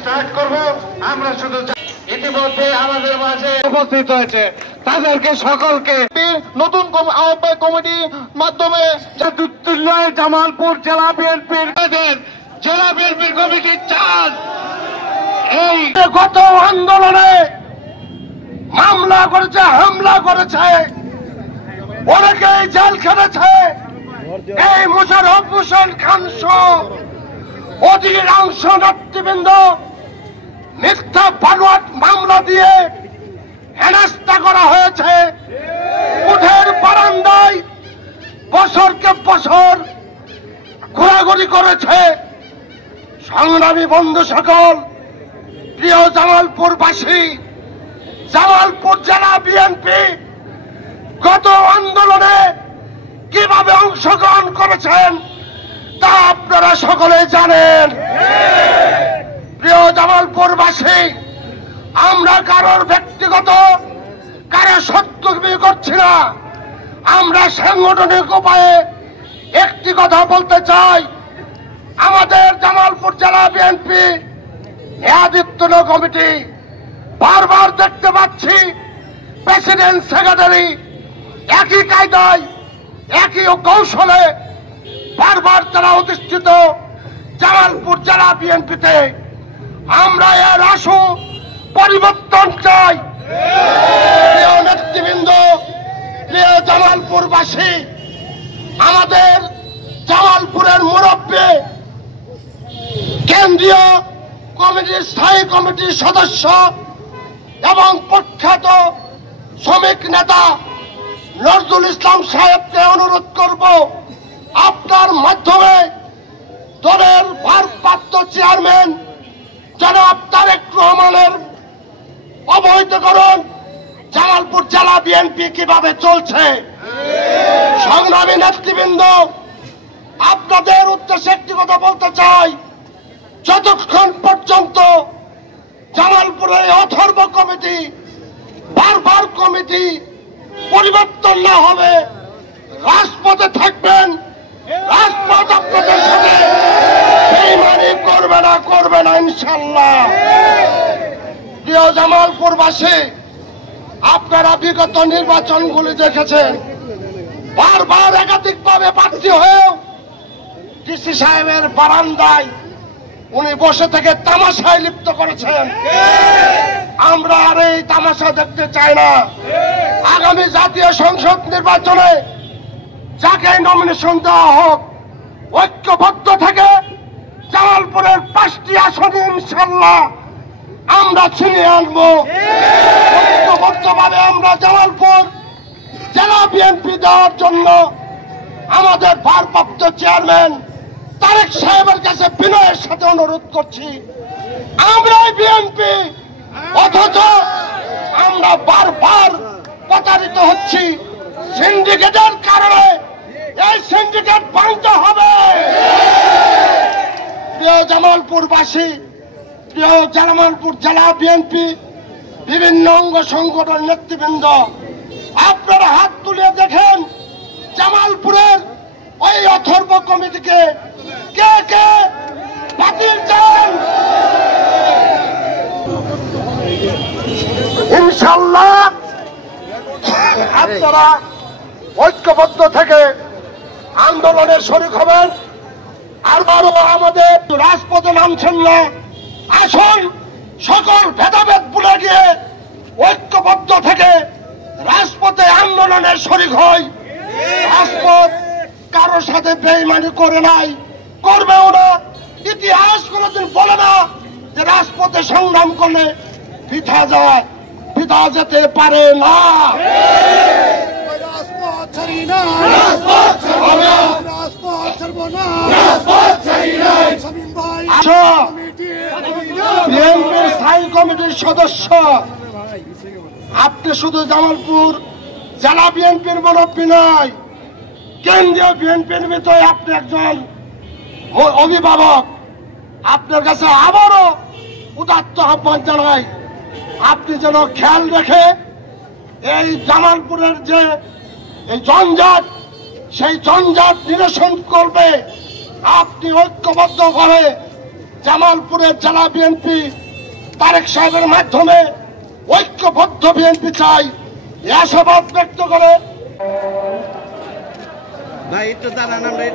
Start করব। আমরা শুধু ইতিমধ্যে আমাদের মাঝে উপস্থিত হয়েছে তাদেরকে সকলকে নতুন আহ্বায়ক কমিটির মাধ্যমে জামালপুর জেলা বিএনপির কমিটির চান এই গত আন্দোলনে হামলা করেছে, অনেকেই জেল খেটেছে। এই মোশাররফ হোসেন খান সহ অধিকাংশ নেতৃবৃন্দ মিথ্যা বানোয়াট মামলা দিয়ে হেনস্থা করা হয়েছে। উঠের বারান্দায় বছরকে বছর ঘোরাঘুরি করেছে। সংগ্রামী বন্ধু সকল, প্রিয় জামালপুরবাসী, জামালপুর জেলা বিএনপি গত আন্দোলনে কিভাবে অংশগ্রহণ করেছেন তা আপনারা সকলে জানেন। প্রিয় জামালপুরবাসী, আমরা কারোর ব্যক্তিগত কারো শত্রুতা করছি না। আমরা সাংগঠনিক উপায়ে একটি কথা বলতে চাই, আমাদের জামালপুর জেলা বিএনপি নেতৃত্ব কমিটি বারবার দেখতে পাচ্ছি প্রেসিডেন্ট সেক্রেটারি একই কায়দায় একই কৌশলে বারবার তারা অধিষ্ঠিত জামালপুর জেলা বিএনপিতে। আমরা এর আশু পরিবর্তন চাই। প্রিয় নেতৃবৃন্দ, প্রিয় জামালপুরবাসী, আমাদের জামালপুরের মুরব্বী, কেন্দ্রীয় কমিটির স্থায়ী কমিটির সদস্য এবং প্রখ্যাত শ্রমিক নেতা নজরুল ইসলাম সাহেবকে অনুরোধ করব, আপনার মাধ্যমে দলের ভারপ্রাপ্ত চেয়ারম্যান জনাব তারেক রহমানের অবহিত করুন জামালপুর জেলা বিএনপি কিভাবে চলছে। সংগ্রামী নেতৃবৃন্দ, আপনাদের উদ্দেশ্যে একটি কথা বলতে চাই, যতক্ষণ পর্যন্ত জামালপুরের অথর্ব কমিটি বারবার কমিটি পরিবর্তন না হবে, রাজপথে থাকবেন। রাজপথ আপনাদের সাথে বেইমানি করবে না ইনশাআল্লাহ। প্রিয় জামালপুরবাসী, আপনারা বিগত নির্বাচনগুলি দেখেছেন, বারবার একাধিকভাবে প্রার্থী হয়েও ডিসি সাহেবের বারান্দায় উনি বসে থেকে তামাশায় লিপ্ত করেছেন। আমরা আর এই তামাশা দেখতে চাই না। আগামী জাতীয় সংসদ নির্বাচনে যাকে নমিনেশন দেওয়া হোক, ঐক্যবদ্ধ থেকে জামালপুরের 5টি আসন ইনশাআল্লাহ আমরা ছিনিয়ে আনবো। ঐক্যবদ্ধভাবে আমরা জামালপুর জেলা বিএনপি দেওয়ার জন্য আমাদের ভারপ্রাপ্ত চেয়ারম্যান তারেক সাহেবের কাছে বিনয়ের সাথে অনুরোধ করছি। আমরাই বিএনপি, অথচ আমরা বারবার প্রতারিত হচ্ছি সিন্ডিকেটের কারণে। এই সিন্ডিকেট ভাঙতে হবে। প্রিয় জামালপুরবাসী, প্রিয় জামালপুর জেলা বিএনপি বিভিন্ন অঙ্গ সংগঠন নেতৃবৃন্দ, আপনারা হাত তুলে দেখেন জামালপুরের ওই অথর্ব কমিটিকে কে কে বাতিল চান। ইনশাআল্লাহ আপনারা ঐক্যবদ্ধ থেকে আন্দোলনের শরীক হবেন। আবারও আমাদের রাজপথে নামছেন না, আসুন সকল ভেদাভেদ ভুলে গিয়ে ঐক্যবদ্ধ থেকে রাজপথে আন্দোলনের শরীক হয়। রাজপথ কারোর সাথে বেইমানি করে নাই, করবেও না। ইতিহাস কোনদিন বলে না যে রাজপথে সংগ্রাম করলে পিঠা যায়, পিঠা যেতে পারে না। বিএনপির স্থায়ী কমিটির সদস্য, আপনি শুধু জামালপুর জেলা বিএনপির মুরব্বী নয়, কেন্দ্রীয় বিএনপির ভিতরে আপনি একজন অভিভাবক। আপনার কাছে আবারও উদাত্ত আহ্বান জানাই, আপনি যেন খেয়াল রেখে এই জামালপুরের যে এই জঞ্জাট, সেই জঞ্জাট নিরসন করবে আপনি ঐক্যবদ্ধ করে জামালপুরের জেলা বিএনপি তারেক সাহেবের মাধ্যমে ঐক্যবদ্ধ বিএনপি চাই, এই আশাবাদ ব্যক্ত করে ভাই একটু দাঁড়ান, আমরা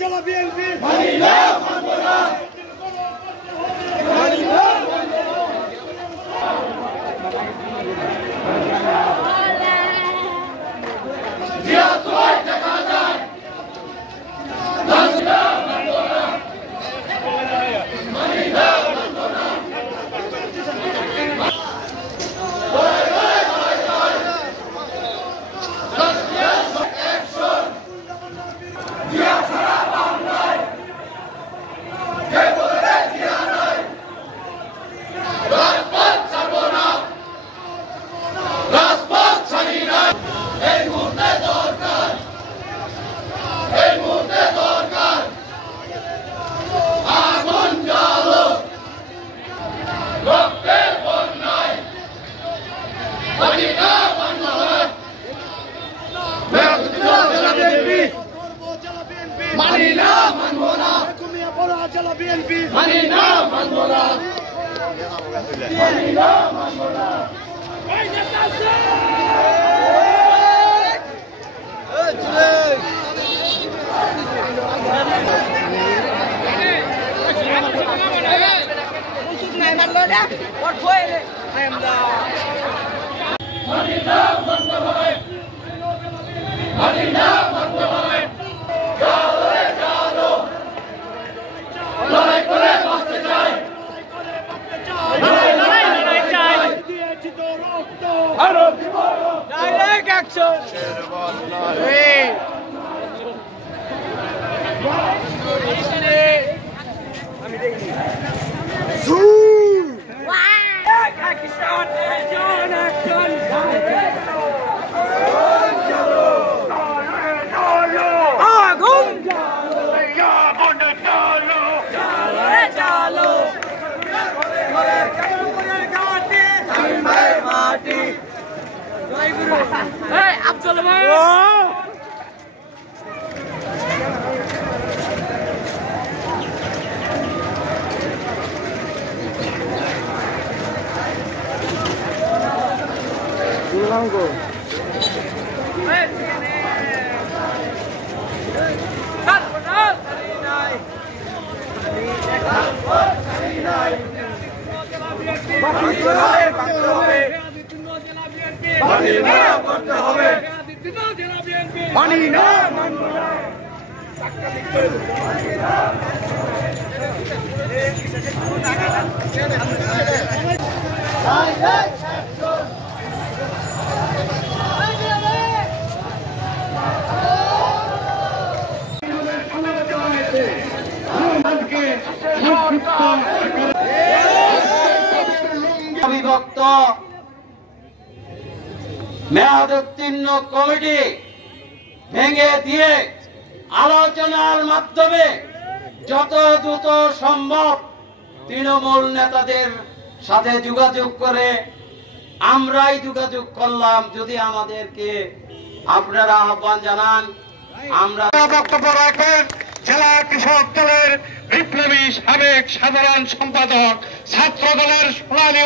জেলা বিএনপি মানি না মানবো না, কুমিয়া পড়া জেলা বিএনপি মানি না মানবো না, মানি না মানবো না। এই নেতা ডাইরেক্ট অ্যাকশন আব্দুল ভাই মানি না মানবো না। অবিভক্ত মেয়াদোত্তীর্ণ কমিটি ভেঙে দিয়ে আলোচনার মাধ্যমে যত দ্রুত সম্ভব তৃণমূল নেতাদের সাথে যোগাযোগ করে আমরাই যোগাযোগ করলাম। যদি আমাদেরকে আপনারা আহ্বান জানান, আমরা বক্তব্য রাখেন জেলা কৃষক দলের বিপ্লবী সাবেক সাধারণ সম্পাদক ছাত্র দলের সোনালী